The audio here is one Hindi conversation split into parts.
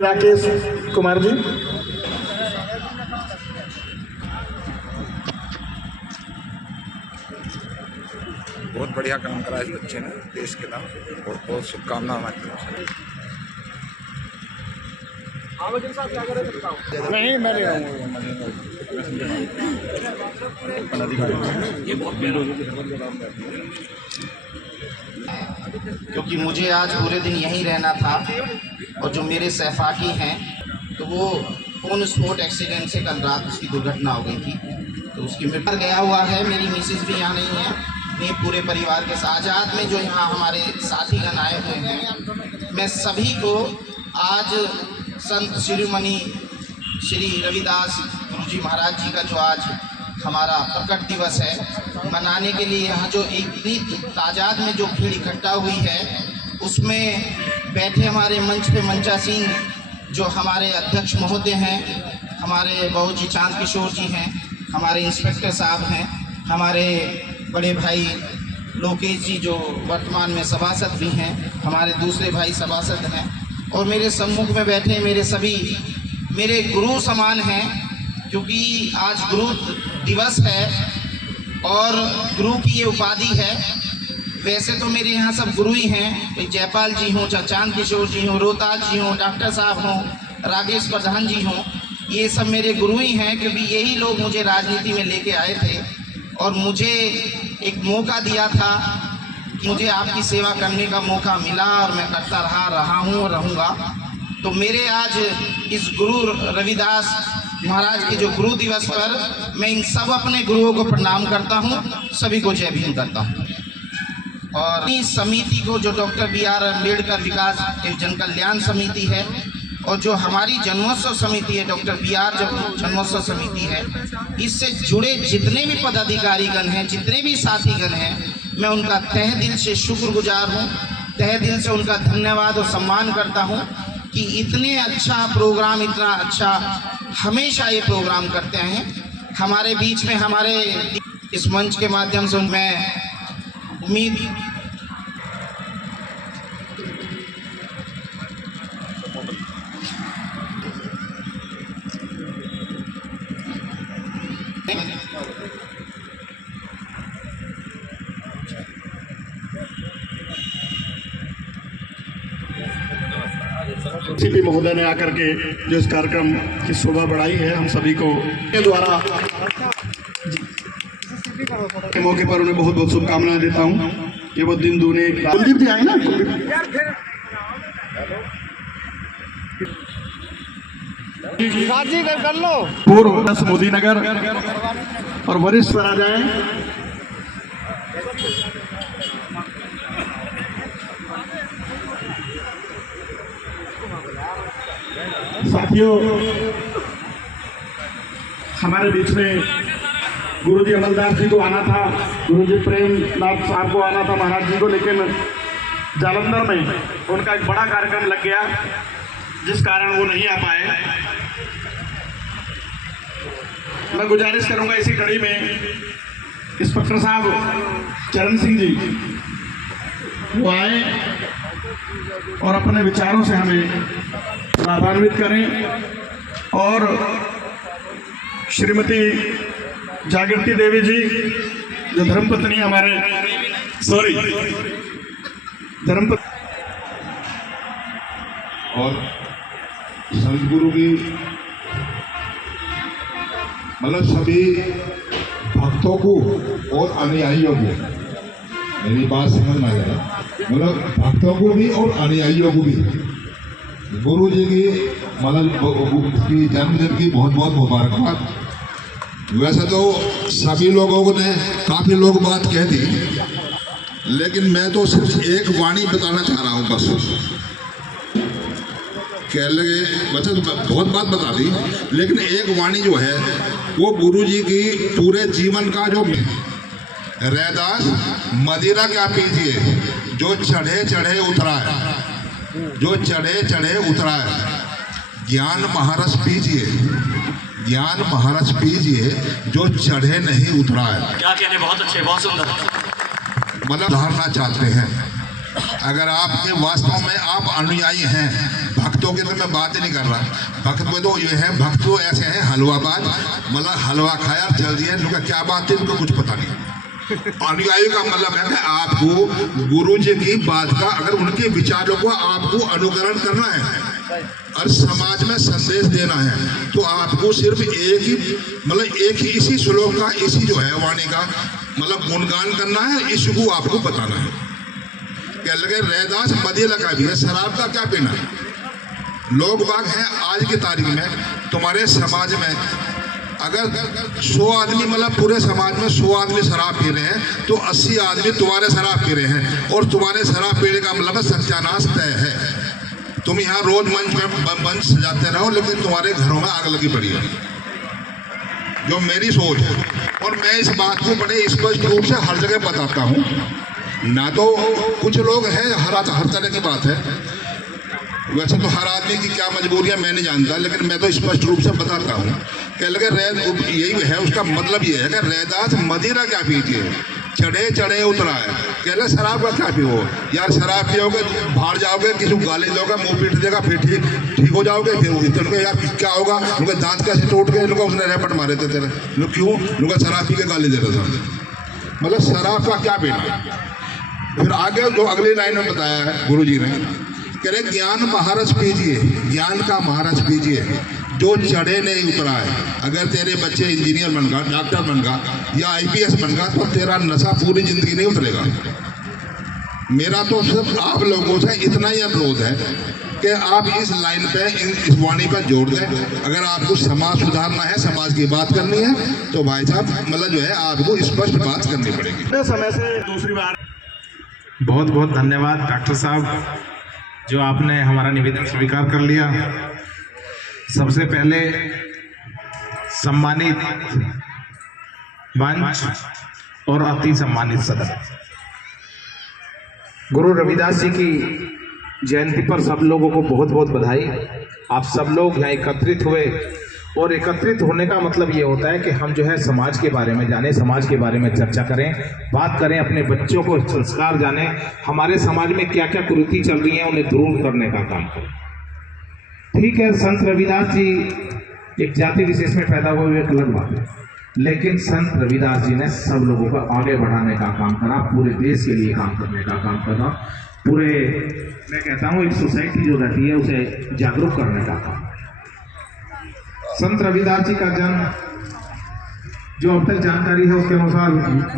राकेश कुमार जी। बहुत बढ़िया काम करा इस बच्चे ने देश के नाम, बहुत बहुत शुभकामनाएं हमारी तरफ से। नहीं मैं नहीं क्योंकि मुझे आज पूरे दिन यहीं रहना था और जो मेरे सहपाठी हैं तो वो ऑन स्पॉट एक्सीडेंट से कल रात उसकी दुर्घटना हो गई थी, तो उसकी मृत्यु गया हुआ है। मेरी मिसेज भी यहाँ नहीं है, मैं पूरे परिवार के साथ आजाद में जो यहाँ हमारे साथीगण आए हुए हैं, मैं सभी को आज संत शिरोमणि श्री रविदास गुरु जी महाराज जी का जो आज हमारा प्रकट दिवस है मनाने के लिए यहाँ जो एक ताजाद में जो भीड़ इकट्ठा हुई है उसमें बैठे हमारे मंच पे मंचासीन जो हमारे अध्यक्ष महोदय हैं, हमारे बहू जी चांद किशोर जी हैं, हमारे इंस्पेक्टर साहब हैं, हमारे बड़े भाई लोकेश जी जो वर्तमान में सभासद भी हैं, हमारे दूसरे भाई सभासद हैं और मेरे सम्मुख में बैठे मेरे सभी मेरे गुरु समान हैं, क्योंकि आज गुरु दिवस है और गुरु की ये उपाधि है। वैसे तो मेरे यहाँ सब गुरु ही हैं, कोई जयपाल जी हों, चाहे चांद किशोर जी हों, रोहताज जी हों, डॉक्टर साहब हों, राकेश प्रधान जी हों, ये सब मेरे गुरु ही हैं, क्योंकि यही लोग मुझे राजनीति में लेके आए थे और मुझे एक मौका दिया था कि मुझे आपकी सेवा करने का मौका मिला और मैं करता रहा हूँ और रहूँगा। तो मेरे आज इस गुरु रविदास महाराज के जो गुरु दिवस पर मैं इन सब अपने गुरुओं को प्रणाम करता हूँ, सभी को जय भीम करता हूँ। और इस समिति को जो डॉक्टर B.R. अम्बेडकर विकास एवं जन कल्याण समिति है और जो हमारी जन्मोत्सव समिति है, डॉक्टर B.R. जन्मोत्सव समिति है, इससे जुड़े जितने भी पदाधिकारीगण हैं, जितने भी साथीगण हैं, मैं उनका तहे दिल से शुक्रगुजार हूँ, तहे दिल से उनका धन्यवाद और सम्मान करता हूँ कि इतने अच्छा प्रोग्राम, इतना अच्छा हमेशा ये प्रोग्राम करते हैं हमारे बीच में। हमारे इस मंच के माध्यम से मैं उम्मीद सीपी महोदय ने आकर के जो इस कार्यक्रम की शोभा बढ़ाई है, हम सभी को के द्वारा के मौके पर उन्हें बहुत बहुत शुभकामनाएं देता हूं कि वो दिन दूने। कुलदीप जी आए ना, कर लो। पूर्व मोदी नगर और वरिष्ठ पर आ जाए। साथियों, हमारे बीच में गुरुजी अमलदास जी को आना था, गुरुजी प्रेमनाथ साहब को आना था महाराज जी को, लेकिन जालंधर में उनका एक बड़ा कार्यक्रम लग गया जिस कारण वो नहीं आ पाए। मैं गुजारिश करूंगा इसी कड़ी में इंस्पेक्टर साहब चरण सिंह जी वो आए और अपने विचारों से हमें लाभान्वित करें और श्रीमती जागृति देवी जी जो धर्मपत्नी हमारे धर्मपत्नी और संत गुरु की मतलब सभी भक्तों को और अनुयायियों को, मेरी बात समझ में आ जाए, मतलब भक्तों को भी और अनुयायियों को भी गुरु जी की मतलब की जन्मदिन की बहुत बहुत मुबारकबाद। वैसे तो सभी लोगों ने काफ़ी लोग बात कह दी, लेकिन मैं तो सिर्फ एक वाणी बताना चाह रहा हूँ बस। कह लगे वैसे तो बहुत बात बता दी, लेकिन एक वाणी जो है वो गुरु जी की पूरे जीवन का जो रैदास मदिरा क्या पीजिए, जो चढ़े चढ़े उतरा है, जो चढ़े चढ़े उतरा है, ज्ञान महारस पीजिए, ज्ञान महारस पीजिए, जो चढ़े नहीं उतरा है। क्या कहने, बहुत अच्छे, बहुत सुंदर। मतलब धारना चाहते हैं, अगर आपके वास्तव में आप अनुयायी हैं, भक्तों भक्तों की तो मैं बात ही नहीं कर रहा। भक्त में तो ये है, भक्त तो ऐसे हैं हलवाबाज, मतलब हलवा खाया चल दिया, इनका क्या बात है इनको कुछ पता नहीं। अनुयायी का मतलब है कि आपको गुरु जी की बात का, अगर उनके विचारों को आपको अनुकरण करना है और समाज में संदेश देना है, तो आपको सिर्फ एक ही, मतलब एक ही इसी श्लोक का, इसी जो है वाणी का मतलब गुणगान करना है, इसको आपको बताना है। क्या लगे रैदास मदिरा का भी है, शराब का क्या पीना है। लोग बाग हैं आज की तारीख में तुम्हारे समाज में, अगर 100 आदमी मतलब पूरे समाज में 100 आदमी शराब पी रहे हैं, तो 80 आदमी तुम्हारे शराब पी रहे हैं, और तुम्हारे शराब पीने का मतलब सत्यानाश तय है। तुम यहाँ रोज मंच सजाते रहो, लेकिन तुम्हारे घरों में आग लगी पड़ी है, जो मेरी सोच है। और मैं इस बात को बड़े स्पष्ट रूप से हर जगह बताता हूँ, ना तो कुछ लोग हैं हर तरह की बात है, वैसे तो हर आदमी की क्या मजबूरी है मैं नहीं जानता, लेकिन मैं तो स्पष्ट रूप से बताता हूँ। कह लगे यही है, उसका मतलब ये है कि रैदास मदिरा क्या पीती है, चढ़े चढ़े उतरा है। कह रहे शराब का क्या पियो यार, शराब पियोगे बाहर जाओगे, किसी को गाली दोगे, मुंह पीट देगा, फिर ठीक हो जाओगे, फिर उनके यार क्या होगा, उनके दांत कैसे टूट गए, इनको उसने रैपट मारे थे तेरे लोग, क्यों उनका शराब पी के गाली दे रहा था। मतलब शराब का क्या पीना। फिर आगे जो अगली लाइन में बताया है गुरु जी ने, कह रहे ज्ञान महारस पीजिए, ज्ञान का महारस पीजिए, जो चढ़े नहीं उतरा है। अगर तेरे बच्चे इंजीनियर बन गया, डॉक्टर बन गया या IPS बन गया, तो तेरा नशा पूरी जिंदगी नहीं उतरेगा। मेरा तो सिर्फ आप लोगों से इतना ही अनुरोध है कि आप इस लाइन पे, इस वाणी पर जोड़ दें। अगर आपको समाज सुधारना है, समाज की बात करनी है, तो भाई साहब मतलब जो है आपको स्पष्ट बात करनी पड़ेगी। समय से दूसरी बार बहुत बहुत धन्यवाद डॉक्टर साहब, जो आपने हमारा निवेदन स्वीकार कर लिया। सबसे पहले सम्मानित मंच और अति सम्मानित सदन, गुरु रविदास जी की जयंती पर सब लोगों को बहुत बहुत बधाई। आप सब लोग यहाँ एकत्रित हुए, और एकत्रित होने का मतलब ये होता है कि हम जो है समाज के बारे में जानें, समाज के बारे में चर्चा करें, बात करें, अपने बच्चों को संस्कार जानें, हमारे समाज में क्या क्या कुरीति चल रही है उन्हें दूर करने का काम करें। ठीक है, संत रविदास जी एक जाति विशेष में पैदा हुए एक अलग बात है, लेकिन संत रविदास जी ने सब लोगों को आगे बढ़ाने का काम करा, पूरे देश के लिए काम करने का काम करा, पूरे, मैं कहता हूँ एक सोसाइटी जो रहती है उसे जागरूक करने का काम। संत रविदास जी का जन्म जो अब तक जानकारी है उसके अनुसार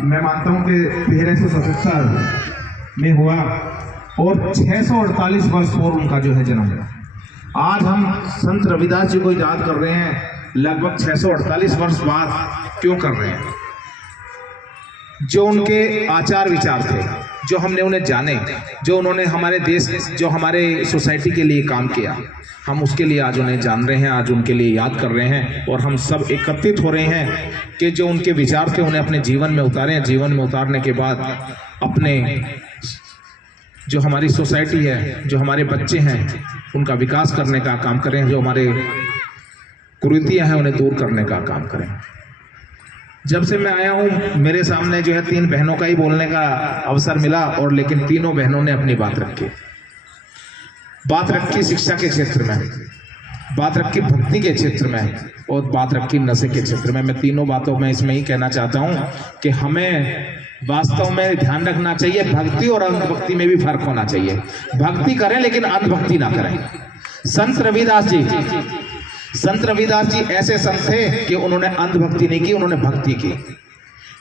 मैं मानता हूँ कि 1377 में हुआ, और 648 वर्ष पूर्व उनका जो है जन्म हुआ। आज हम संत रविदास जी को याद कर रहे हैं लगभग 648 वर्ष बाद। क्यों कर रहे हैं? जो उनके आचार विचार थे, जो हमने उन्हें जाने, जो उन्होंने हमारे देश, जो हमारे सोसाइटी के लिए काम किया, हम उसके लिए आज उन्हें जान रहे हैं, आज उनके लिए याद कर रहे हैं, और हम सब एकत्रित हो रहे हैं कि जो उनके विचार थे उन्हें अपने जीवन में उतारें। जीवन में उतारने के बाद अपने जो हमारी सोसाइटी है, जो हमारे बच्चे हैं, उनका विकास करने का काम करें, जो हमारे कुरीतियाँ हैं उन्हें दूर करने का काम करें। जब से मैं आया हूँ मेरे सामने जो है 3 बहनों का ही बोलने का अवसर मिला, और लेकिन तीनों बहनों ने अपनी बात रखी शिक्षा के क्षेत्र में, बात रखी भक्ति के क्षेत्र में, और बात रखी नशे के क्षेत्र में। मैं तीनों बातों में इसमें ही कहना चाहता हूँ कि हमें वास्तव में ध्यान रखना चाहिए, भक्ति और अंधभक्ति में भी फर्क होना चाहिए। भक्ति करें लेकिन अंधभक्ति ना करें। संत रविदास जी ऐसे संत थे कि उन्होंने अंधभक्ति नहीं की, उन्होंने भक्ति की।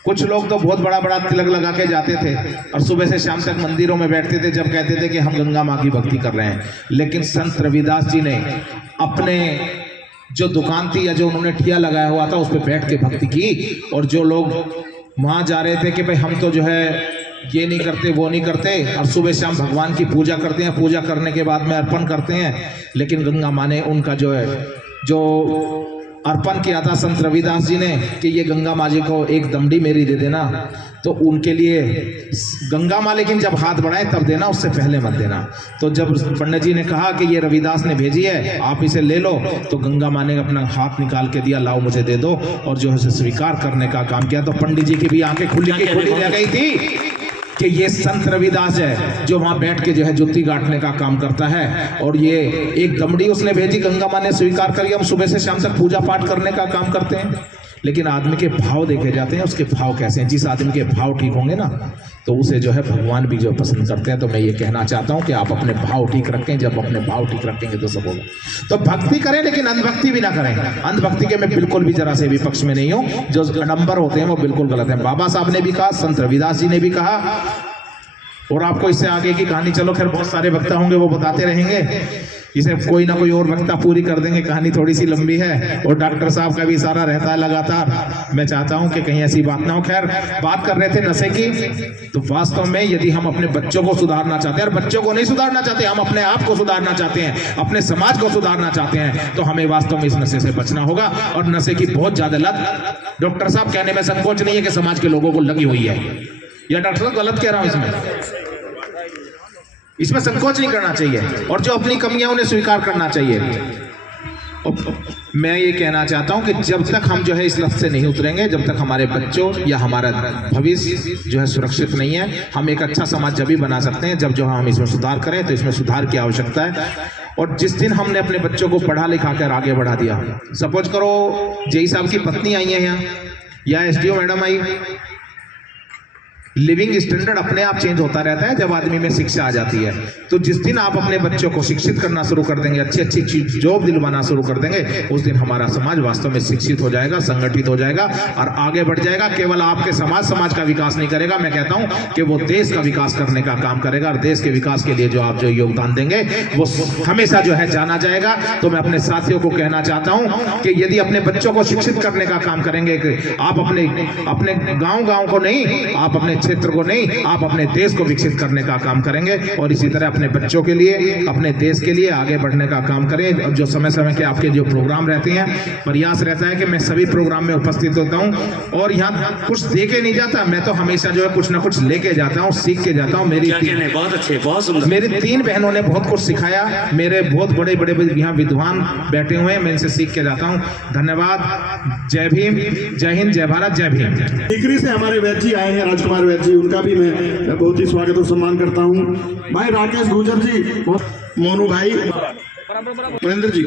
कुछ लोग तो बहुत बड़ा बड़ा तिलक लगा के जाते थे और सुबह से शाम तक मंदिरों में बैठते थे, जब कहते थे कि हम गंगा माँ की भक्ति कर रहे हैं। लेकिन संत रविदास जी ने अपने जो दुकान थी या जो उन्होंने ठिया लगाया हुआ था उस पर बैठ के भक्ति की, और जो लोग वहाँ जा रहे थे कि भाई हम तो जो है ये नहीं करते वो नहीं करते, और सुबह शाम भगवान की पूजा करते हैं, पूजा करने के बाद में अर्पण करते हैं, लेकिन गंगा माँ ने उनका जो अर्पण किया था संत रविदास जी ने कि ये गंगा माँ जी को एक दमड़ी मेरी दे देना, तो उनके लिए गंगा माँ लेकिन जब हाथ बढ़ाए तब देना, उससे पहले मत देना। तो जब पंडित जी ने कहा कि ये रविदास ने भेजी है, आप इसे ले लो, तो गंगा माँ ने अपना हाथ निकाल के दिया, लाओ मुझे दे दो, और जो है स्वीकार करने का काम किया। तो पंडित जी की भी आंखें खुली की खुली रह गई थी कि ये संत रविदास है जो वहां बैठ के जो है जुत्ती गांठने का काम करता है। और ये एक दमड़ी उसने भेजी, गंगा माँ ने स्वीकार करी, हम सुबह से शाम तक पूजा पाठ करने का काम करते हैं। लेकिन आदमी के भाव देखे जाते हैं, उसके भाव कैसे हैं। जिस आदमी के भाव ठीक होंगे ना तो उसे जो है भगवान भी जो पसंद करते हैं। तो मैं ये कहना चाहता हूं कि आप अपने भाव ठीक रखें, जब अपने भाव ठीक रखेंगे तो सब होगा। तो भक्ति करें लेकिन अंधभक्ति भी ना करें। अंधभक्ति के मैं बिल्कुल भी जरा से भी पक्ष में नहीं हूं। जो नंबर होते हैं वो बिल्कुल गलत है। बाबा साहब ने भी कहा, संत रविदास जी ने भी कहा, और आपको इससे आगे की कहानी चलो खैर बहुत सारे वक्ता होंगे वो बताते रहेंगे, इसे कोई ना कोई और वक्ता पूरी कर देंगे। कहानी थोड़ी सी लंबी है और डॉक्टर साहब का भी इशारा रहता है लगातार। मैं चाहता हूं कि कहीं ऐसी बात ना हो। खैर बात कर रहे थे नशे की, तो वास्तव में यदि हम अपने बच्चों को सुधारना चाहते हैं, और बच्चों को नहीं सुधारना चाहते, हम अपने आप को सुधारना चाहते हैं, अपने समाज को सुधारना चाहते हैं, तो हमें वास्तव में इस नशे से बचना होगा। और नशे की बहुत ज्यादा लत, डॉक्टर साहब कहने में संकोच नहीं है कि समाज के लोगों को लगी हुई है, या डॉक्टर साहब गलत कह रहा हूं? इसमें संकोच नहीं करना चाहिए, और जो अपनी कमियां उन्हें स्वीकार करना चाहिए। मैं ये कहना चाहता हूं कि जब तक हम जो है इस लत से नहीं उतरेंगे, जब तक हमारे बच्चों या हमारा भविष्य जो है सुरक्षित नहीं है, हम एक अच्छा समाज जब भी बना सकते हैं जब जो हम इसमें सुधार करें। तो इसमें सुधार की आवश्यकता है। और जिस दिन हमने अपने बच्चों को पढ़ा लिखा कर आगे बढ़ा दिया, सपोज करो जेई साहब की पत्नी आई है यहाँ, या एसडीओ मैडम आई, लिविंग स्टैंडर्ड अपने आप चेंज होता रहता है जब आदमी में शिक्षा आ जाती है। तो जिस दिन आप अपने बच्चों को शिक्षित करना शुरू कर देंगे, अच्छी अच्छी जॉब दिलवाना शुरू कर देंगे, उस दिन हमारा समाज वास्तव में शिक्षित हो जाएगा, संगठित हो जाएगा और आगे बढ़ जाएगा। केवल आपके समाज का विकास नहीं करेगा, मैं कहता हूं कि वो देश का विकास करने का काम करेगा। और देश के विकास के लिए जो आप जो योगदान देंगे वो हमेशा जो है जाना जाएगा। तो मैं अपने साथियों को कहना चाहता हूं कि यदि अपने बच्चों को शिक्षित करने का काम करेंगे, आप अपने गांव को नहीं, आप अपने क्षेत्र को नहीं, आप अपने देश को विकसित करने का काम करेंगे। और इसी तरह अपने बच्चों के लिए, अपने देश के लिए आगे बढ़ने का काम करें। जो समय समय के आपके जो प्रोग्राम रहते हैं, प्रयास रहता है कि मैं सभी प्रोग्राम में उपस्थित होता हूं और यहाँ कुछ दे के नहीं जाता, मैं तो हमेशा जो है कुछ ना कुछ लेके जाता हूँ, सीख के जाता हूँ। बहुत अच्छे, बहुत सुंदर। मेरी 3 बहनों ने बहुत कुछ सिखाया, मेरे बहुत बड़े बड़े यहाँ विद्वान बैठे हुए हैं, मैं इनसे सीख के जाता हूँ। धन्यवाद। जय भीम, जय हिंद, जय भारत, जय भीम। टिकरी से हमारे वैद्य जी आए हैं, राजकुमार वैद्य जी, उनका भी मैं बहुत ही स्वागत और सम्मान करता हूं। भाई राकेश गुजर जी, मोनू भाई, महेंद्र जी,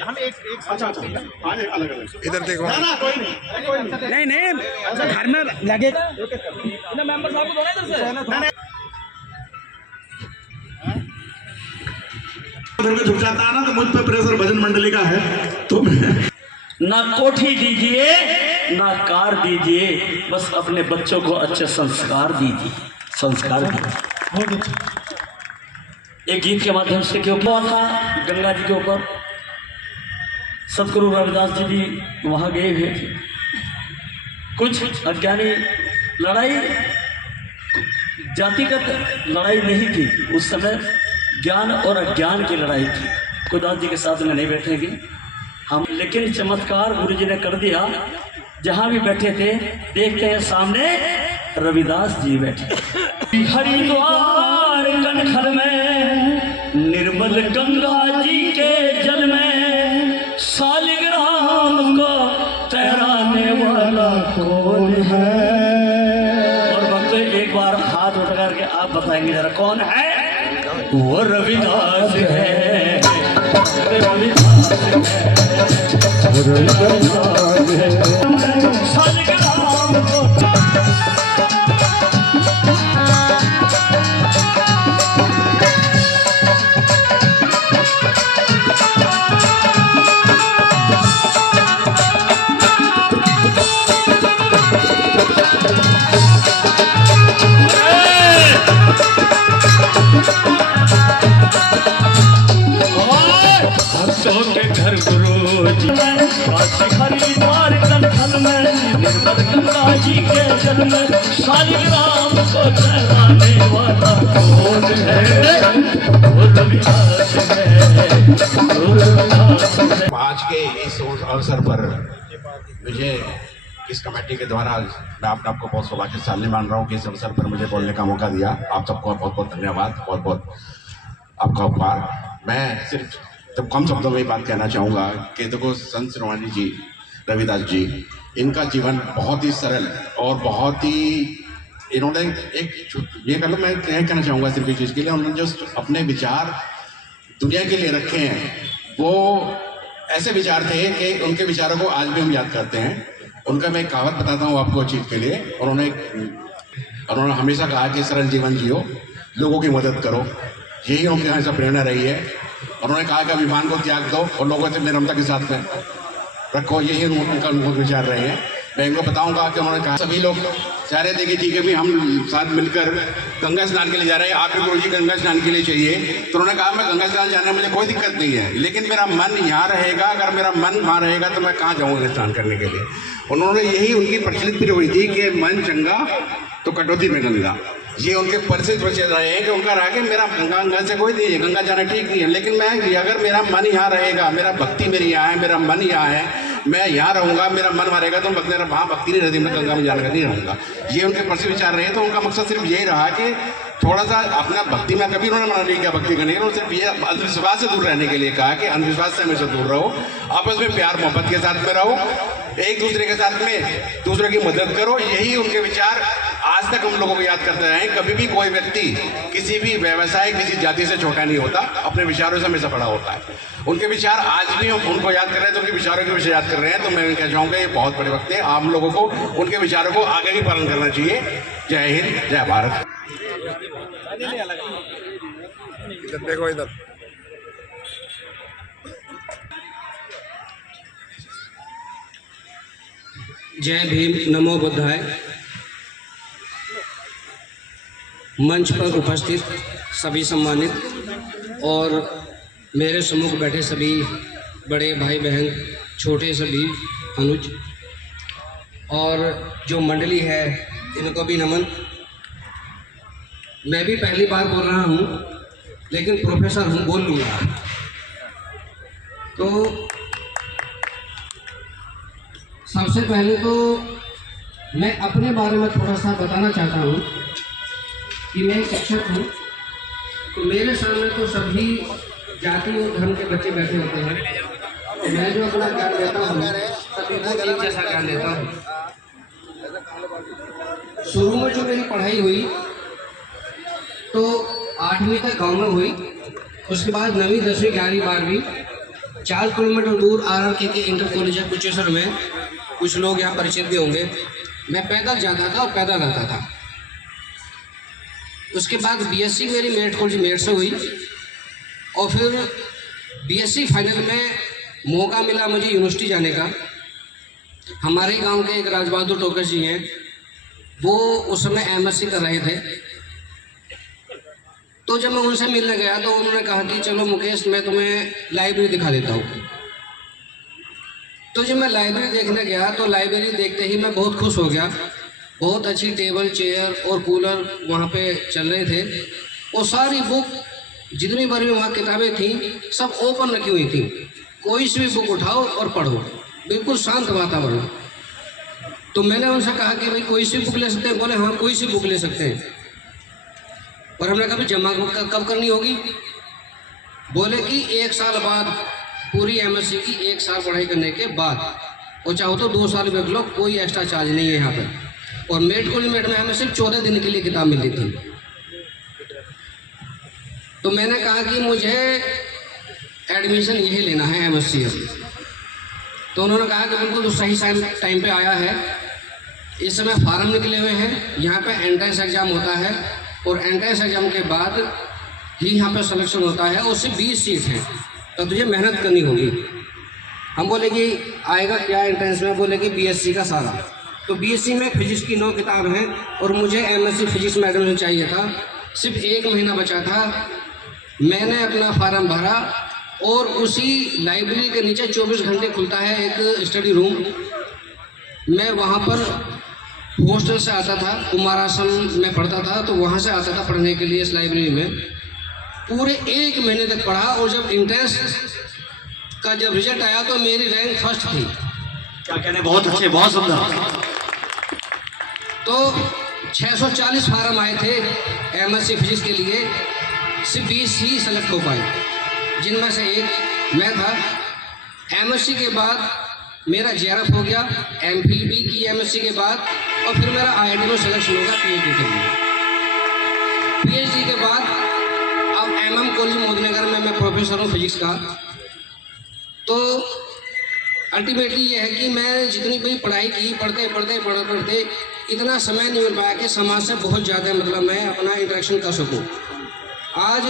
हम एक अच्छा अलग इधर देखो। नहीं घर में लगे मेंबर साहब को दो ना इधर से। में झुक जाता है ना, तो मुझ पे प्रेशर भजन मंडली का है, तो ना कोठी दीजिए ना कार दीजिए, बस अपने बच्चों को अच्छे संस्कार दीजिए, संस्कार दीजिए। एक गीत के माध्यम से क्यों था गंगा जी के ऊपर, सतगुरु रविदास जी भी वहां गए हुए थे। कुछ अज्ञानी लड़ाई, जातिगत लड़ाई नहीं थी उस समय, ज्ञान और अज्ञान की लड़ाई थी। खुदास जी के साथ में नहीं बैठेंगे हम, लेकिन चमत्कार गुरु जी ने कर दिया। जहां भी बैठे थे देखते हैं सामने रविदास जी बैठे। हरिद्वार कनखल में निर्मल गंगा जी के जल में, सालिग्राम को तैराने वाला कौन है? और वक्त एक बार हाथ उठा करके आप बताएंगे जरा कौन है? वो रविदास है, रविदास है, रविदास है, सालिग्राम को घर गुरु जी हरिद्वार कनखल में, निर्मल गंगा जी के जल में, सालिग्राम को तैराने वाला कौन है? वो रविदास है, वो रविदास है। आज के इस अवसर पर मुझे इस कमेटी के द्वारा मैं अपने आपको बहुत सौभाग्यशाली मान रहा हूँ कि इस अवसर पर मुझे बोलने का मौका दिया। आप सबको बहुत बहुत धन्यवाद, बहुत बहुत आपका उपहार। मैं सिर्फ जब कम शब्दों में बात कहना चाहूँगा कि देखो संत शिरोमणि जी रविदास जी, इनका जीवन बहुत ही सरल और बहुत ही, इन्होंने एक ये कह लो, मैं क्या कहना चाहूँगा सिर्फ इस चीज़ के लिए, उन्होंने जो अपने विचार दुनिया के लिए रखे हैं वो ऐसे विचार थे कि उनके विचारों को आज भी हम याद करते हैं। उनका मैं एक कहावत बताता हूँ आपको चीज़ के लिए। उन्होंने हमेशा कहा कि सरल जीवन जियो, लोगों की मदद करो, यही उनके हमेशा प्रेरणा रही है। उन्होंने कहा कि अभिमान को त्याग दो और लोगों से विनम्रता के साथ में रखो, यही उनका विचार रहे हैं। मैं इनको बताऊंगा कि उन्होंने कहा सभी लोग चाह रहे थे कि ठीक है भी हम साथ मिलकर गंगा स्नान के लिए जा रहे हैं, आप भी गुरु जी गंगा स्नान के लिए चाहिए। तो उन्होंने कहा मैं गंगा स्नान जाने में मुझे कोई दिक्कत नहीं है, लेकिन मेरा मन यहाँ रहेगा। अगर मेरा मन वहाँ रहेगा तो मैं कहाँ जाऊँगा स्नान करने के लिए। उन्होंने यही उनकी प्रचलित भी हुई थी कि मन चंगा तो कटौती में गंगा। ये उनके परिचित रहे हैं कि उनका रहा कि मेरा गंगा से कोई नहीं है, गंगा जाना ठीक नहीं है, लेकिन मैं अगर मेरा मन यहाँ रहेगा, मेरा भक्ति मेरी यहाँ है, मेरा मन यहाँ है, मैं यहाँ रहूँगा, मेरा मन वहाँ रहेगा तो मेरा वहाँ भक्ति नहीं रहती, मैं गंगा में जाने का नहीं रहूँगा। ये उनके परिचित विचार रहे। तो उनका मकसद सिर्फ यही रहा कि थोड़ा सा अपना भक्ति में, कभी उन्होंने मना नहीं किया भक्ति करने के लिए, सिर्फ ये अंधविश्वास से दूर रहने के लिए कहा कि अंधविश्वास से हमेशा दूर रहो, आपस में प्यार मोहब्बत के साथ में रहो, एक दूसरे के साथ में दूसरे की मदद करो। यही उनके विचार आज तक हम लोगों को याद करते रहे। कभी भी कोई व्यक्ति किसी भी व्यवसाय, किसी जाति से छोटा नहीं होता, अपने विचारों से हमेशा बड़ा होता है। उनके विचार आज भी हम उनको याद कर रहे हैं, तो उनके विचारों के विषय याद कर रहे हैं। तो मैं कहना चाहूँगा ये बहुत बड़े वक्त है, आप लोगों को उनके विचारों को आगे भी पालन करना चाहिए। जय हिंद, जय भारत। इधर देखो, इधर जय भीम, नमो बुद्धाय। मंच पर उपस्थित सभी सम्मानित और मेरे सम्मुख बैठे सभी बड़े भाई बहन, छोटे सभी अनुज और जो मंडली है, इनको भी नमन। मैं भी पहली बार बोल रहा हूँ, लेकिन प्रोफेसर हूँ, बोल लूँगा। तो सबसे पहले तो मैं अपने बारे में थोड़ा सा बताना चाहता हूँ कि मैं शिक्षक हूँ। तो मेरे सामने तो सभी जाति और धर्म के बच्चे बैठे होते हैं। तो मैं जो अपना ज्ञान देता हूँ, सभी को एक जैसा ज्ञान देता हूँ। शुरू में जो मेरी पढ़ाई हुई तो 8वीं तक गांव में हुई। उसके बाद 9वीं 10वीं 11वीं 12वीं 4 किलोमीटर दूर RRK के इंटर कॉलेज है कुचेसर में, कुछ लोग यहाँ परिचित भी होंगे। मैं पैदल जाता था और पैदल आता था। उसके बाद BSc मेरी मेरठ कॉलेज मेरठ से हुई और फिर BSc फाइनल में मौका मिला मुझे यूनिवर्सिटी जाने का। हमारे गांव के एक राज बहादुर टोकर जी हैं, वो उस समय MSc कर रहे थे। तो जब मैं उनसे मिलने गया तो उन्होंने कहा कि चलो मुकेश, मैं तुम्हें लाइब्रेरी दिखा देता हूँ। तो जब मैं लाइब्रेरी देखने गया तो लाइब्रेरी देखते ही मैं बहुत खुश हो गया। बहुत अच्छी टेबल, चेयर और कूलर वहाँ पे चल रहे थे और सारी बुक, जितनी बार भी वहाँ किताबें थी, सब ओपन रखी हुई थी। कोई सी भी बुक उठाओ और पढ़ो, बिल्कुल शांत वातावरण। तो मैंने उनसे कहा कि भाई कोई सी बुक ले सकते हैं? बोले हाँ, कोई सी बुक ले सकते हैं। और हमने कहा जमा कब करनी होगी? बोले कि 1 साल बाद, पूरी MSc की 1 साल पढ़ाई करने के बाद, और चाहो तो 2 साल बैठ लो, कोई एक्स्ट्रा चार्ज नहीं है यहाँ पे। और मेरठ कॉलेज में हमें सिर्फ 14 दिन के लिए किताब मिलती थी। तो मैंने कहा कि मुझे एडमिशन यही लेना है MSc में। तो उन्होंने कहा कि बिल्कुल तो सही टाइम पे आया है। इस समय फार्म निकले हुए हैं, यहाँ पे एंट्रेंस एग्ज़ाम होता है और एंट्रेंस एग्ज़ाम के बाद ही यहाँ पे सिलेक्शन होता है और सिर्फ 20 सीट हैं, तो तुझे मेहनत करनी होगी। हम बोले कि आएगा क्या एंट्रेंस में? बोले कि BSc का सारा। तो BSc में फिजिक्स की 9 किताब हैं और मुझे MSc फिजिक्स में एडमिशन चाहिए था। सिर्फ 1 महीना बचा था। मैंने अपना फार्म भरा और उसी लाइब्रेरी के नीचे 24 घंटे खुलता है एक स्टडी रूम। मैं वहाँ पर हॉस्टल से आता था, कुमार आश्रम में पढ़ता था, तो वहाँ से आता था पढ़ने के लिए इस लाइब्रेरी में। पूरे 1 महीने तक पढ़ा और जब इंट्रेंस का जब रिजल्ट आया तो मेरी रैंक फर्स्ट थी। क्या कहने, बहुत अच्छे, बहुत सुंदर। तो 640 फार्म आए थे MSc फिजिक्स के लिए, सिर्फ 20 ही सेलेक्ट हो पाए, जिनमें से एक मैं था। MSc के बाद मेरा JRF हो गया, MPhil भी की MSc के बाद, और फिर मेरा IIT में सिलेक्शन होगा PhD के लिए। PhD के बाद अब MM कॉलेज मोदीनगर में मैं प्रोफेसर हूँ फिजिक्स का। तो अल्टीमेटली ये है कि मैं जितनी भी पढ़ाई की, पढ़ते इतना समय नहीं मिल पाया कि समाज से बहुत ज़्यादा मतलब मैं अपना इंटरेक्शन कर सकूँ। आज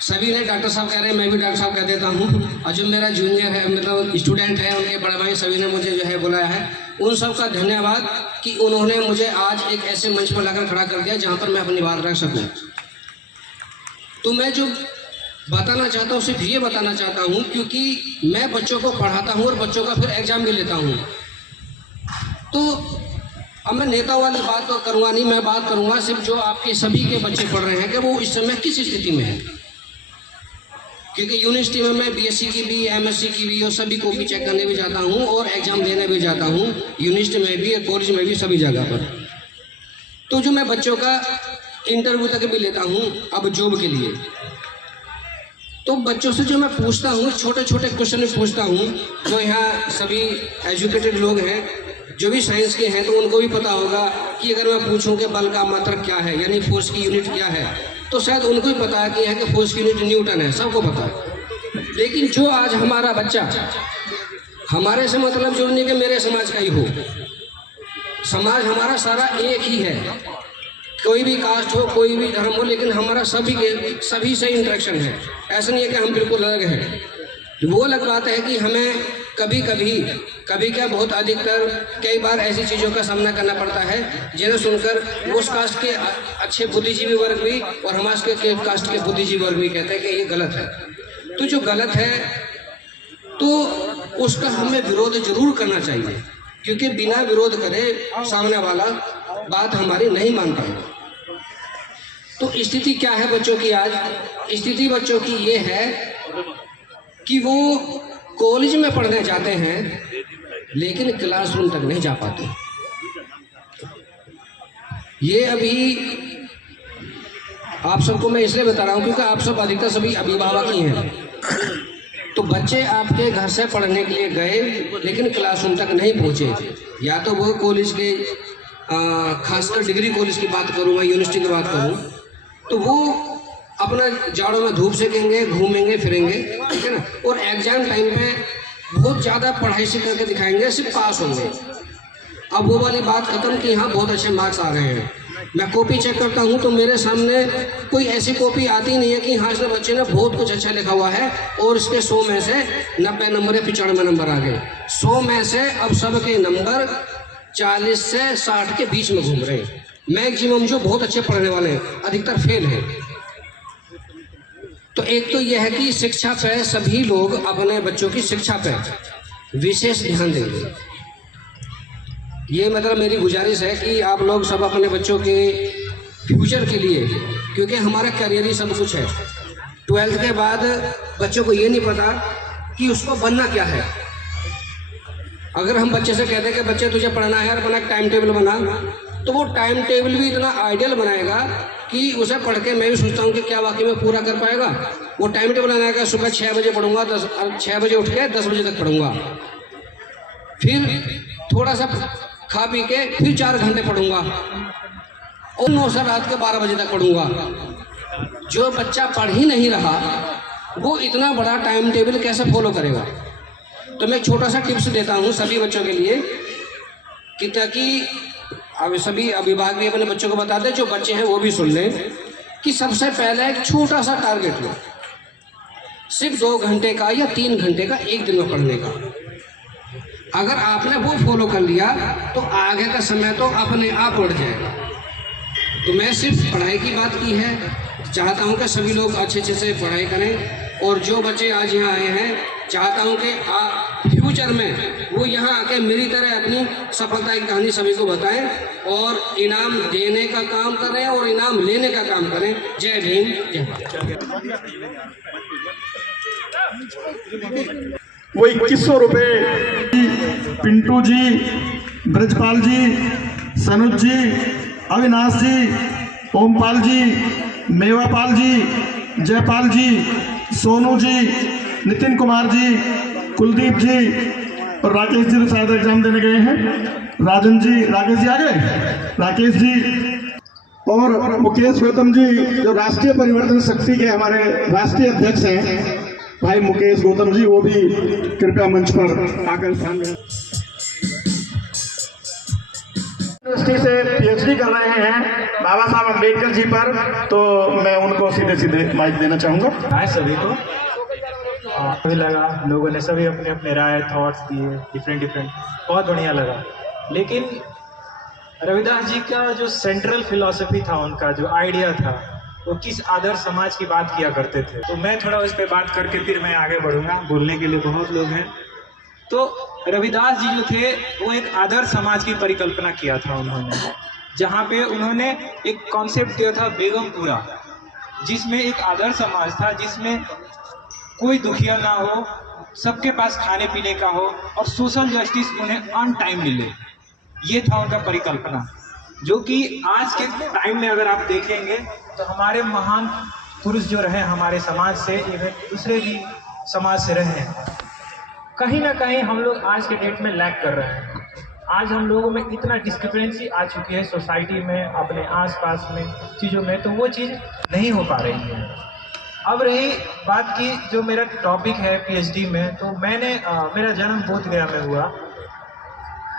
सभी ने डॉक्टर साहब कह रहे हैं, मैं भी डॉक्टर साहब कह देता हूँ, और जो मेरा जूनियर है मतलब स्टूडेंट है, उनके बड़े भाई सभी ने मुझे जो है बुलाया है, उन सब का धन्यवाद कि उन्होंने मुझे आज एक ऐसे मंच पर लाकर खड़ा कर दिया जहाँ पर मैं अपनी बात रख सकूँ। तो मैं जो बताना चाहता हूँ सिर्फ ये बताना चाहता हूँ, क्योंकि मैं बच्चों को पढ़ाता हूँ और बच्चों का फिर एग्ज़ाम भी लेता हूँ। तो अब मैं नेता वाली बात तो करूँगा नहीं, मैं बात करूँगा सिर्फ जो आपके सभी के बच्चे पढ़ रहे हैं कि वो इस समय किस स्थिति में है। क्योंकि यूनिवर्सिटी में मैं BSc की भी, MSc की भी और सभी को भी चेक करने भी जाता हूँ और एग्ज़ाम देने भी जाता हूँ, यूनिवर्सिटी में भी और कॉलेज में भी, सभी जगह पर। तो जो मैं बच्चों का इंटरव्यू तक भी लेता हूँ अब जॉब के लिए, तो बच्चों से जो मैं पूछता हूँ, छोटे छोटे क्वेश्चन पूछता हूँ। जो यहाँ सभी एजुकेटेड लोग हैं, जो भी साइंस के हैं, तो उनको भी पता होगा कि अगर मैं पूछूं कि बल का मात्रक क्या है, यानी फोर्स की यूनिट क्या है, तो शायद उनको ही पता है कि यहाँ के फोर्स की यूनिट न्यूटन है, सबको पता है। लेकिन जो आज हमारा बच्चा, हमारे से मतलब जो नहीं कि मेरे समाज का ही हो, समाज हमारा सारा एक ही है, कोई भी कास्ट हो, कोई भी धर्म हो, लेकिन हमारा सभी से इंटरेक्शन है। ऐसा नहीं है कि हम बिल्कुल अलग हैं। वो अलग बात है कि हमें कभी क्या बहुत अधिकतर कई बार ऐसी चीज़ों का सामना करना पड़ता है जिन्हें सुनकर उस कास्ट के अच्छे बुद्धिजीवी वर्ग भी और हमारे के कास्ट के बुद्धिजीवी वर्ग भी कहते हैं कि ये गलत है। तो जो गलत है तो उसका हमें विरोध जरूर करना चाहिए, क्योंकि बिना विरोध करे सामने वाला बात हमारी नहीं मान पाएगा। तो स्थिति क्या है बच्चों की आज? स्थिति बच्चों की ये है कि वो कॉलेज में पढ़ने जाते हैं लेकिन क्लासरूम तक नहीं जा पाते। ये अभी आप सबको मैं इसलिए बता रहा हूँ क्योंकि आप सब अधिकतर सभी अभिभावक ही हैं। तो बच्चे आपके घर से पढ़ने के लिए गए लेकिन क्लासरूम तक नहीं पहुँचे, या तो वो कॉलेज के खासकर डिग्री कॉलेज की बात करूँ, मैं यूनिवर्सिटी की बात करूँ, तो वो अपना जाड़ों में धूप सेकेंगे, घूमेंगे फिरेंगे, ठीक है ना, और एग्जाम टाइम पे बहुत ज़्यादा पढ़ाई से करके दिखाएंगे, सिर्फ पास होंगे। अब वो वाली बात खत्म कि हाँ बहुत अच्छे मार्क्स आ रहे हैं। मैं कॉपी चेक करता हूँ तो मेरे सामने कोई ऐसी कॉपी आती नहीं है कि हाँ इस बच्चे ने बहुत कुछ अच्छा लिखा हुआ है और इसके 100 में से 90 नंबर या 95 नंबर आ गए। 100 में से अब सबके नंबर 40 से 60 के बीच में घूम रहे हैं। मैक्सिमम जो बहुत अच्छे पढ़ने वाले हैं अधिकतर फेल हैं। तो एक तो यह है कि शिक्षा पे सभी लोग अपने बच्चों की शिक्षा पे विशेष ध्यान देंगे। ये मतलब मेरी गुजारिश है कि आप लोग सब अपने बच्चों के फ्यूचर के लिए, क्योंकि हमारा करियर ही सब कुछ है। 12th के बाद बच्चों को ये नहीं पता कि उसको बनना क्या है। अगर हम बच्चे से कहते हैं कि बच्चे तुझे पढ़ना है और अपना टाइम टेबल बना, तो वो टाइम टेबल भी इतना आइडियल बनाएगा कि उसे पढ़ के मैं भी सोचता हूँ कि क्या वाकई में पूरा कर पाएगा। वो टाइम टेबल बनाएगा, सुबह 6 बजे पढ़ूंगा, 6 बजे उठ के 10 बजे तक पढ़ूंगा, फिर थोड़ा सा खा पी के फिर 4 घंटे पढ़ूंगा और 9 से रात के 12 बजे तक पढ़ूंगा। जो बच्चा पढ़ ही नहीं रहा वो इतना बड़ा टाइम टेबल कैसे फॉलो करेगा? तो मैं छोटा सा टिप्स देता हूँ सभी बच्चों के लिए कि ताकि अब सभी अभिभावक भी अपने बच्चों को बताते हैं, जो बच्चे हैं वो भी सुन लें कि सबसे पहले एक छोटा सा टारगेट लो, सिर्फ 2 घंटे का या 3 घंटे का एक दिन में पढ़ने का। अगर आपने वो फॉलो कर लिया तो आगे का समय तो अपने आप बढ़ जाएगा। तो मैं सिर्फ पढ़ाई की बात की है, चाहता हूँ कि सभी लोग अच्छे से पढ़ाई करें। और जो बच्चे आज यहाँ आए हैं चाहता हूँ कि फ्यूचर में वो यहाँ आके मेरी तरह अपनी सफलता की कहानी सभी को बताएं और इनाम देने का काम करें और इनाम लेने का काम करें। जय भीम, जय भारत। वो 2100 रुपये पिंटू जी, ब्रजपाल जी, सनुज जी, अविनाश जी, ओमपाल जी, मेवापाल जी, जयपाल जी, सोनू जी, नितिन कुमार जी, कुलदीप जी, और राकेश जी शायद एग्जाम देने गए हैं। राकेश जी आ गए। राकेश जी और मुकेश गौतम जी जो राष्ट्रीय परिवर्तन शक्ति के हमारे राष्ट्रीय अध्यक्ष हैं, भाई मुकेश गौतम जी, वो भी कृपया मंच पर आकर सामने। यूनिवर्सिटी से पीएचडी कर रहे हैं बाबा साहब अम्बेडकर जी पर, तो मैं उनको सीधे माइक देना चाहूँगा। हाय सभी को, भी लगा लोगों ने सभी अपने अपने राय थॉट्स दिए, डिफरेंट बहुत बढ़िया लगा। लेकिन रविदास जी का जो सेंट्रल फिलॉसफी था, उनका जो आइडिया था, वो किस आदर्श समाज की बात किया करते थे, तो मैं थोड़ा उस पर बात करके फिर मैं आगे बढ़ूंगा। बोलने के लिए बहुत लोग हैं। तो रविदास जी जो थे वो एक आदर्श समाज की परिकल्पना किया था उन्होंने, जहाँ पे उन्होंने एक कॉन्सेप्ट दिया था बेगमपुरा, जिसमें एक आदर्श समाज था जिसमें कोई दुखिया ना हो, सबके पास खाने पीने का हो और सोशल जस्टिस उन्हें ऑन टाइम मिले। ये था उनका परिकल्पना, जो कि आज के टाइम में अगर आप देखेंगे तो हमारे महान पुरुष जो रहे हमारे समाज से, इवन दूसरे भी समाज से रहे हैं, कहीं ना कहीं हम लोग आज के डेट में लैग कर रहे हैं। आज हम लोगों में इतना डिस्क्रिपेंसी आ चुकी है सोसाइटी में, अपने आसपास में चीज़ों में, तो वो चीज़ नहीं हो पा रही है। अब रही बात की जो मेरा टॉपिक है पीएचडी में, तो मैंने मेरा जन्म बोधगया में हुआ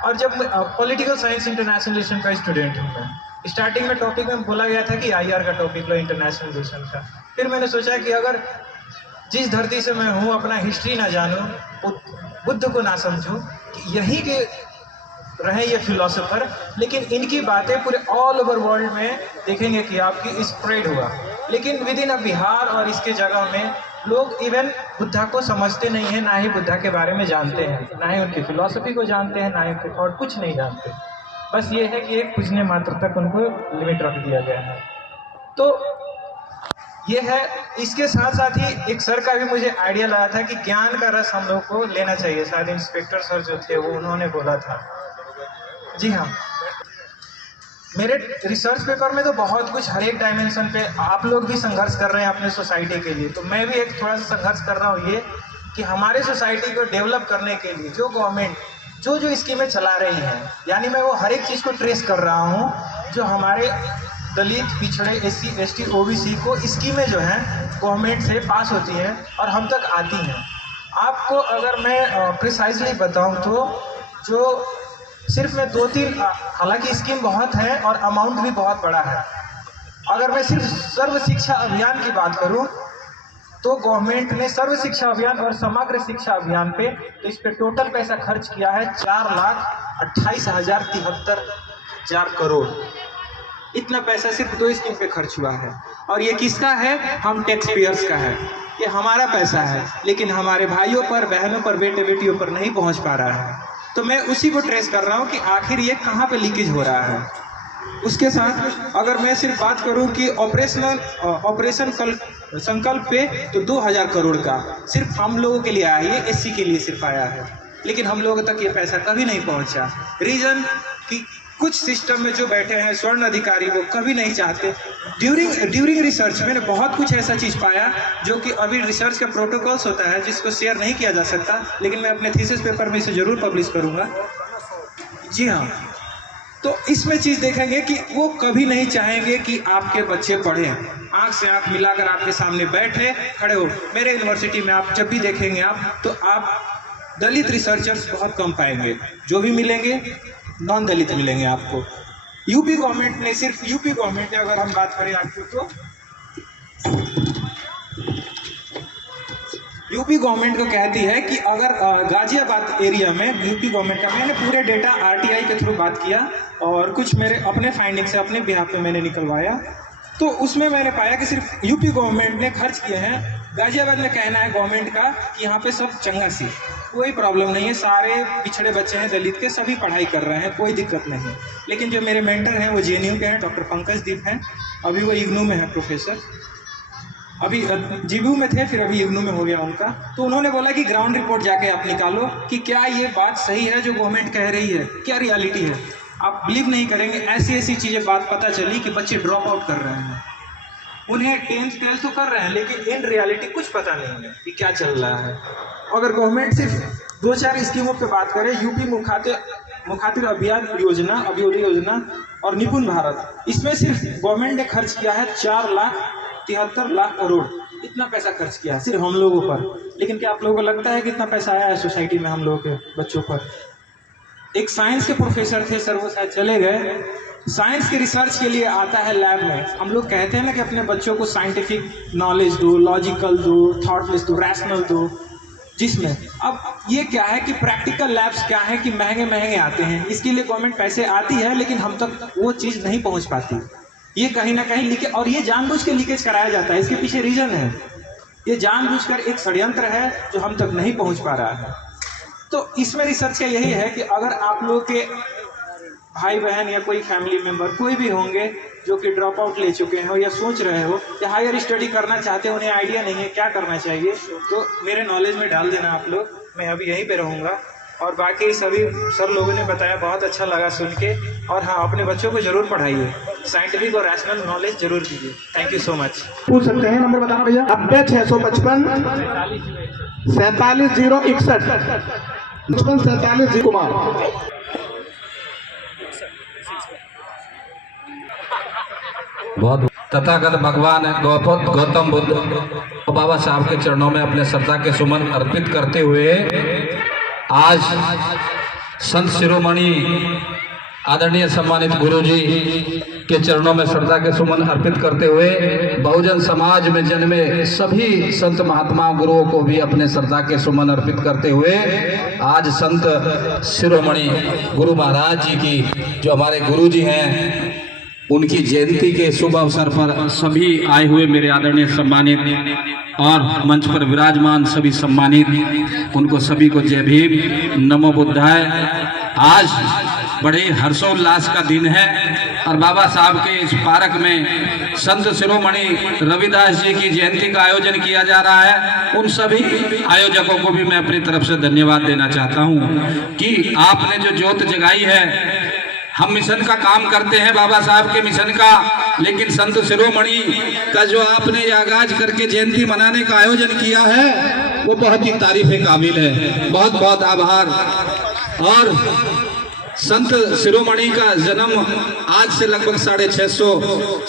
और जब पॉलिटिकल साइंस इंटरनेशनल रिलेशन का स्टूडेंट हूँ मैं। स्टार्टिंग में टॉपिक में बोला गया था कि आईआर का टॉपिक लो, इंटरनेशनल रिलेशन का। फिर मैंने सोचा कि अगर जिस धरती से मैं हूँ अपना हिस्ट्री ना जानूँ, बुद्ध को ना समझूँ, कि यहीं के रहे ये फिलोसोफर, लेकिन इनकी बातें पूरे ऑल ओवर वर्ल्ड में देखेंगे कि आपकी स्प्रेड हुआ। लेकिन विद इन अ बिहार और इसके जगह में लोग इवन बुद्धा को समझते नहीं हैं, ना ही बुद्धा के बारे में जानते हैं, ना ही उनकी फिलॉसफी को जानते हैं, ना ही और कुछ नहीं जानते। बस ये है कि एक पूछने मात्र तक उनको लिमिट रख दिया गया है। तो ये है। इसके साथ साथ ही एक सर का भी मुझे आइडिया लगा था कि ज्ञान का रस हम लोग को लेना चाहिए। शायद इंस्पेक्टर सर जो थे वो उन्होंने बोला था। जी हाँ, मेरे रिसर्च पेपर में तो बहुत कुछ हर एक डायमेंशन पे आप लोग भी संघर्ष कर रहे हैं अपने सोसाइटी के लिए, तो मैं भी एक थोड़ा सा संघर्ष कर रहा हूँ, ये कि हमारे सोसाइटी को डेवलप करने के लिए जो गवर्नमेंट जो स्कीमें चला रही है, यानी मैं वो हर एक चीज़ को ट्रेस कर रहा हूँ जो हमारे दलित, पिछड़े, SC, ST, OBC को स्कीमें जो हैं गवर्नमेंट से पास होती हैं और हम तक आती हैं। आपको अगर मैं प्रिसाइजली बताऊँ तो जो सिर्फ मैं 2-3, हालांकि स्कीम बहुत है और अमाउंट भी बहुत बड़ा है। अगर मैं सिर्फ सर्व शिक्षा अभियान की बात करूं तो गवर्नमेंट ने सर्व शिक्षा अभियान और समग्र शिक्षा अभियान पे, तो इस पे टोटल पैसा खर्च किया है 4,28,73 करोड़। इतना पैसा सिर्फ 2 स्कीम पे खर्च हुआ है। और ये किसका है? हम टैक्स पेयर्स का है। ये हमारा पैसा है, लेकिन हमारे भाइयों पर, बहनों पर, बेटे बेटियों पर नहीं पहुँच पा रहा है। तो मैं उसी को ट्रेस कर रहा हूँ कि आखिर ये कहाँ पे लीकेज हो रहा है। उसके साथ अगर मैं सिर्फ बात करूँ कि ऑपरेशन संकल्प पे, तो 2,000 करोड़ का सिर्फ हम लोगों के लिए आया, ये SC के लिए सिर्फ आया है, लेकिन हम लोगों तक ये पैसा कभी नहीं पहुँचा। रीज़न कि कुछ सिस्टम में जो बैठे हैं स्वर्ण अधिकारी, वो कभी नहीं चाहते। ड्यूरिंग रिसर्च मैंने बहुत कुछ ऐसा चीज़ पाया जो कि अभी रिसर्च का प्रोटोकॉल्स होता है जिसको शेयर नहीं किया जा सकता, लेकिन मैं अपने थीसिस पेपर में इसे ज़रूर पब्लिश करूँगा। जी हाँ, तो इसमें चीज़ देखेंगे कि वो कभी नहीं चाहेंगे कि आपके बच्चे पढ़ें। आँख से आँख मिलाकर आपके सामने बैठे खड़े हो। मेरे यूनिवर्सिटी में आप जब भी देखेंगे आप, तो आप दलित रिसर्चर्स बहुत कम पाएंगे। जो भी मिलेंगे नॉन दलित मिलेंगे आपको। यूपी गवर्नमेंट ने, सिर्फ यूपी गवर्नमेंट ने अगर हम बात करें आपको, तो यूपी गवर्नमेंट को कहती है कि अगर गाजियाबाद एरिया में यूपी गवर्नमेंट का, मैंने पूरे डेटा RTI के थ्रू बात किया और कुछ मेरे अपने फाइंडिंग से अपने बिहाफ पे मैंने निकलवाया, तो उसमें मैंने पाया कि सिर्फ यूपी गवर्नमेंट ने खर्च किए हैं। गाजियाबाद में कहना है गवर्नमेंट का कि यहाँ पे सब चंगा सी, कोई प्रॉब्लम नहीं है, सारे पिछड़े बच्चे हैं दलित के, सभी पढ़ाई कर रहे हैं, कोई दिक्कत नहीं। लेकिन जो मेरे मेंटर हैं वो JNU के हैं, डॉक्टर पंकज दीप हैं, अभी वो IGNOU में है प्रोफेसर। अभी GBU में थे, फिर अभी IGNOU में हो गया उनका। तो उन्होंने बोला कि ग्राउंड रिपोर्ट जाके आप निकालो कि क्या ये बात सही है जो गवर्नमेंट कह रही है, क्या रियलिटी है। आप बिलीव नहीं करेंगे, ऐसी चीज़ें बात पता चली कि बच्चे ड्रॉप आउट कर रहे हैं। उन्हें 10th 12th तो कर रहे हैं, लेकिन इन रियलिटी कुछ पता नहीं है कि क्या चल रहा है। अगर गवर्नमेंट सिर्फ दो चार स्कीमों पे बात करें, यूपी मुखातिर अभियान योजना, अभियोगी योजना और निपुण भारत, इसमें सिर्फ गवर्नमेंट ने खर्च किया है 4,73,00,000 करोड़। इतना पैसा खर्च किया है सिर्फ हम लोगों पर। लेकिन क्या आप लोगों को लगता है कि इतना पैसा आया है सोसाइटी में हम लोगों के बच्चों पर? एक साइंस के प्रोफेसर थे सर, वो शायद चले गए। साइंस के रिसर्च के लिए आता है लैब में। हम लोग कहते हैं ना कि अपने बच्चों को साइंटिफिक नॉलेज दो, लॉजिकल दो, थॉटलेस दो, रैशनल दो, जिसमें अब ये क्या है कि प्रैक्टिकल लैब्स क्या है कि महंगे महंगे आते हैं। इसके लिए गवर्नमेंट पैसे आती है लेकिन हम तक वो चीज़ नहीं पहुंच पाती। ये कहीं ना कहीं लीकेज, और ये जानबूझ के लीकेज कराया जाता है। इसके पीछे रीजन है, ये जानबूझकर एक षड्यंत्र है जो हम तक नहीं पहुंच पा रहा है। तो इसमें रिसर्च का यही है कि अगर आप लोग के भाई बहन या कोई फैमिली मेंबर कोई भी होंगे जो कि ड्रॉप आउट ले चुके हो या सोच रहे हो या हायर स्टडी करना चाहते हो, उन्हें आइडिया नहीं है क्या करना चाहिए, तो मेरे नॉलेज में डाल देना आप लोग। मैं अभी यहीं पे रहूँगा। और बाकी सभी सर लोगों ने बताया, बहुत अच्छा लगा सुन के। और हाँ, अपने बच्चों को ज़रूर पढ़ाइए, साइंटिफिक और रैशनल नॉलेज जरूर दीजिए। Thank you so much. पूछ सकते हैं, नंबर बताना भैया। 90-655 47-061 47 कुमार। बहुत तथागत भगवान गौतम बुद्ध बाबा साहब के चरणों में अपने श्रद्धा के सुमन अर्पित करते हुए आज संत शिरोमणि आदरणीय सम्मानित गुरुजी के चरणों में श्रद्धा के सुमन अर्पित करते हुए बहुजन समाज में जन्मे सभी संत महात्मा गुरुओं को भी अपने श्रद्धा के सुमन अर्पित करते हुए आज संत शिरोमणि गुरु महाराज जी की जो हमारे गुरु जी हैं उनकी जयंती के शुभ अवसर पर सभी आए हुए मेरे आदरणीय सम्मानित और मंच पर विराजमान सभी सम्मानित, उनको सभी को जय भीम, नमो बुद्धाय। आज बड़े हर्षोल्लास का दिन है और बाबा साहब के इस पार्क में संत शिरोमणि रविदास जी की जयंती का आयोजन किया जा रहा है। उन सभी आयोजकों को भी मैं अपनी तरफ से धन्यवाद देना चाहता हूँ कि आपने जो ज्योत जगाई है। हम मिशन का काम करते हैं, बाबा साहब के मिशन का, लेकिन संत शिरोमणि का जो आपने आगाज करके जयंती मनाने का आयोजन किया है वो बहुत ही तारीफ काबिल है। बहुत बहुत आभार। और संत शिरोमणि का जन्म आज से लगभग 650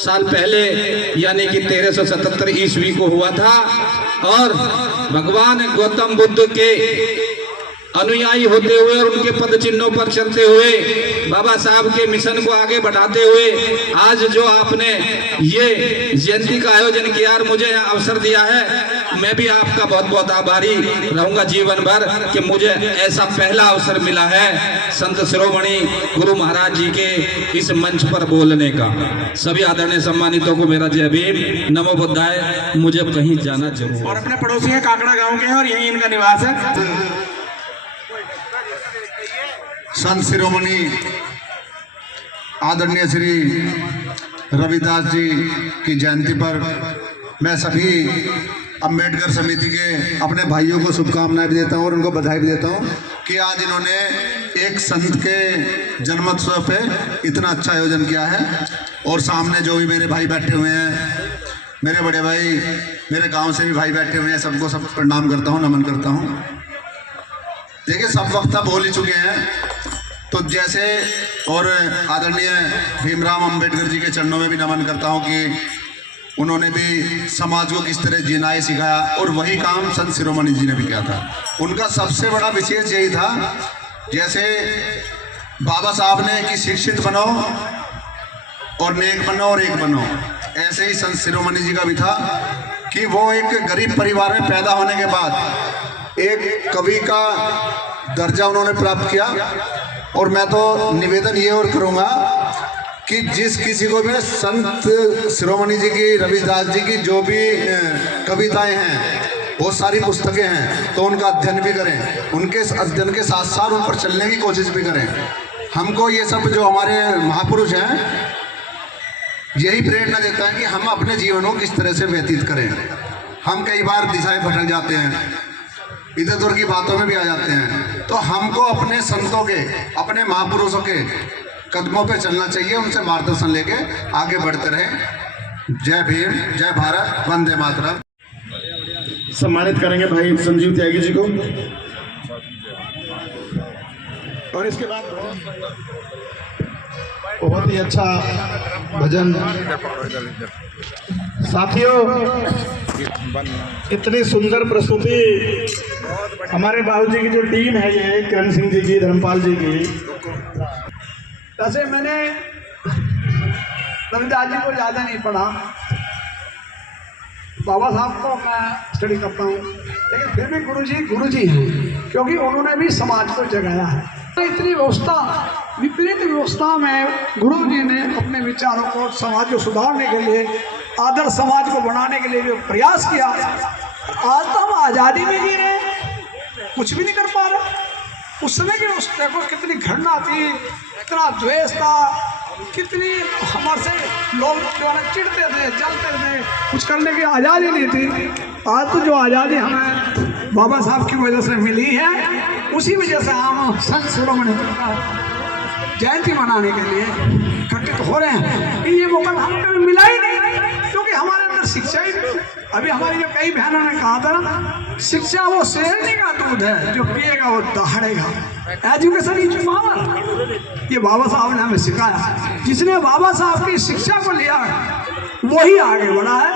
साल पहले यानी कि 1377 ईस्वी को हुआ था और भगवान गौतम बुद्ध के अनुयायी होते हुए और उनके पद चिन्हों पर चलते हुए बाबा साहब के मिशन को आगे बढ़ाते हुए आज जो आपने ये जयंती का आयोजन किया और मुझे अवसर दिया है, मैं भी आपका बहुत बहुत आभारी रहूंगा जीवन भर कि मुझे ऐसा पहला अवसर मिला है संत शिरोमणि गुरु महाराज जी के इस मंच पर बोलने का। सभी आदरणीय सम्मानितों को मेरा जय भीम, नमो बुद्धाय। मुझे कहीं जाना जरूर। और अपने पड़ोसी हैं, काकड़ा गांव के हैं और यही इनका निवास है। संत शिरोमणि आदरणीय श्री रविदास जी की जयंती पर मैं सभी अंबेडकर समिति के अपने भाइयों को शुभकामनाएं भी देता हूं और उनको बधाई भी देता हूं कि आज इन्होंने एक संत के जन्मोत्सव पे इतना अच्छा आयोजन किया है। और सामने जो भी मेरे भाई बैठे हुए हैं, मेरे बड़े भाई, मेरे गांव से भी भाई बैठे हुए हैं, सबको सब प्रणाम करता हूँ, नमन करता हूँ। देखिए, सब वक्त अब बोल ही चुके हैं, तो जैसे और आदरणीय भीमराव अंबेडकर जी के चरणों में भी नमन करता हूं कि उन्होंने भी समाज को किस तरह जीना है सिखाया और वही काम संत शिरोमणि जी ने भी किया था। उनका सबसे बड़ा विशेष यही था, जैसे बाबा साहब ने कि शिक्षित बनो और नेक बनो और एक बनो, ऐसे ही संत शिरोमणि जी का भी था कि वो एक गरीब परिवार में पैदा होने के बाद एक कवि का दर्जा उन्होंने प्राप्त किया। और मैं तो निवेदन ये और करूँगा कि जिस किसी को भी संत शिरोमणि जी की, रविदास जी की जो भी कविताएं हैं, बहुत सारी पुस्तकें हैं, तो उनका अध्ययन भी करें, उनके अध्ययन के साथ साथ उन पर चलने की कोशिश भी करें। हमको ये सब जो हमारे महापुरुष हैं यही प्रेरणा देता है कि हम अपने जीवन को किस तरह से व्यतीत करें। हम कई बार दिशाएं भटक जाते हैं, इधर उधर की बातों में भी आ जाते हैं, तो हमको अपने संतों के, अपने महापुरुषों के कदमों पे चलना चाहिए, उनसे मार्गदर्शन लेके आगे बढ़ते रहें। जय भीम, जय भारत, वंदे मातरम। सम्मानित करेंगे भाई संजीव त्यागी जी को। और इसके बाद बहुत ही अच्छा भजन। साथियों, इतनी सुंदर प्रस्तुति हमारे बाबूजी की जो टीम है, ये करण सिंह जी की, धर्मपाल जी की। वैसे मैंने रविदास जी को ज़्यादा नहीं पढ़ा, बाबा साहब को मैं स्टडी करता हूँ, लेकिन फिर भी गुरु जी हैं, क्योंकि उन्होंने भी समाज को जगाया है। इतनी व्यवस्था, विपरीत व्यवस्था में गुरु जी ने अपने विचारों को समाज को सुधारने के लिए, आदर्श समाज को बनाने के लिए जो प्रयास किया, आज तो हम आज़ादी में जी रहे, कुछ भी नहीं कर पा रहे। उस समय की उस देखो कितनी घटना थी, इतना द्वेष था, कितनी हमारे से लोग जो है चिढ़ते थे, जलते थे, कुछ करने की आज़ादी नहीं थी। आज तो जो आज़ादी हमें बाबा साहब की वजह से मिली है, उसी वजह से हम संत शिरोमणि जयंती मनाने के लिए इकट्ठित हो रहे हैं। ये मौका हमें कभी मिला ही नहीं, क्योंकि हमारे अंदर शिक्षा ही नहीं। अभी हमारी जो कई बहनों ने कहा था ना, शिक्षा वो शेरनी का दूध है, जो पिएगा वो दहाड़ेगा। एजुकेशन इज पावर, ये बाबा साहब ने हमें सिखाया। जिसने बाबा साहब की शिक्षा को लिया वही आगे बढ़ा है,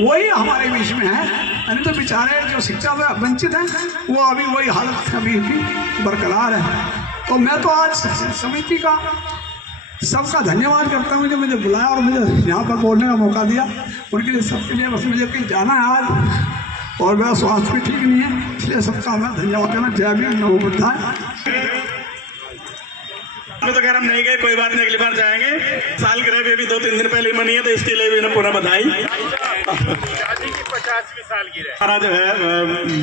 वही हमारे बीच में है। नहीं तो बेचारे जो शिक्षा से वंचित हैं, वो अभी वही हालत अभी भी बरकरार है। तो मैं तो आज समिति का सबका धन्यवाद करता हूँ जो मुझे बुलाया और मुझे यहाँ पर बोलने का मौका दिया। उनके लिए, सबके लिए बस मुझे कहीं जाना है आज, और मेरा स्वास्थ्य भी ठीक नहीं है, इसलिए सबका मैं धन्यवाद करना। जय भीम, नमो बुद्धाय। तो खैर हम नहीं गए, कोई बात नहीं, अगली बार जाएंगे। साल की भी 2-3 दिन पहले मनी है, तो इसके लिए भी पुनः बधाई। 50वीं साल की हमारा जो है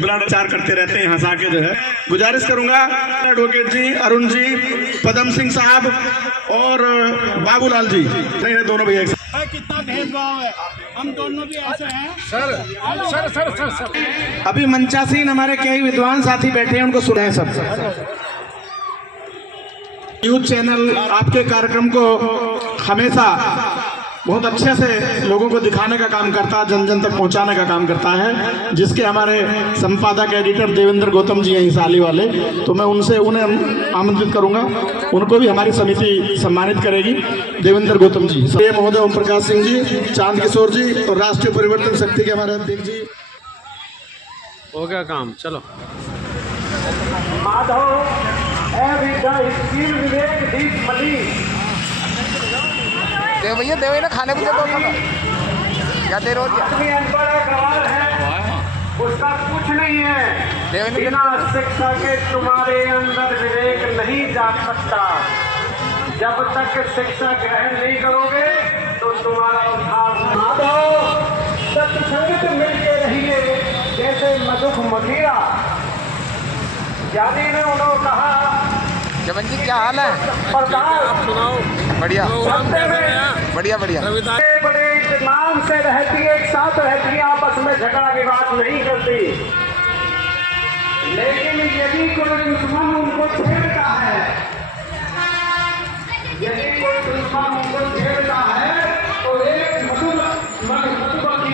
ब्लड प्रचार करते रहते हैं, यहाँ से आके जो है गुजारिश करूंगा एडवोकेट जी, अरुण जी, पदम सिंह साहब और बाबूलाल जी, नहीं दोनों भैया। कितना भेदभाव है, हम दोनों भी ऐसे हैं सर। अभी मंचासीन हमारे कई विद्वान साथी बैठे हैं, उनको सुनाए सब। न्यूज चैनल आपके कार्यक्रम को हमेशा बहुत अच्छे से लोगों को दिखाने का काम करता है, जन जन तक पहुंचाने का काम करता है, जिसके हमारे संपादक एडिटर देवेंद्र गौतम जी हैं हिसाली वाले। तो मैं उन्हें आमंत्रित करूंगा, उनको भी हमारी समिति सम्मानित करेगी। देवेंद्र गौतम जी, ये महोदय ओम प्रकाश सिंह जी, चांद किशोर जी और राष्ट्रीय परिवर्तन शक्ति के हमारे अध्यक्ष जी। हो गया काम, चलो। माधव विवेक दीप मली देव भैया, देव ना खाने पीने दो, क्या देर हो रही है, उसका कुछ नहीं है। बिना शिक्षा के तुम्हारे अंदर विवेक नहीं जाग सकता। जब तक शिक्षा ग्रहण नहीं करोगे तो तुम्हारा उद्धार। माधव सत्संग मिलके रहिए जैसे मधुख मदिरा। ज्ञानी ने उन्होंने कहा, जमन जी क्या हाल है? आप सुनाओ। बढ़िया बढ़िया बढ़िया। बड़े इत्मीनान से रहती है, एक साथ रहती है, आपस में झगड़ा विवाद नहीं करती। लेकिन यदि कोई दुश्मन उनको छेड़ता है, यदि कोई दुश्मन उनको छेड़ता है, तो एक मधुमक्खी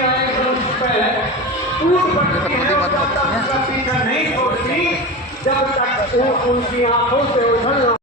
टूट पड़ती है, जब तक नहीं छोड़ती, जब तक उनकी आंखों से उछल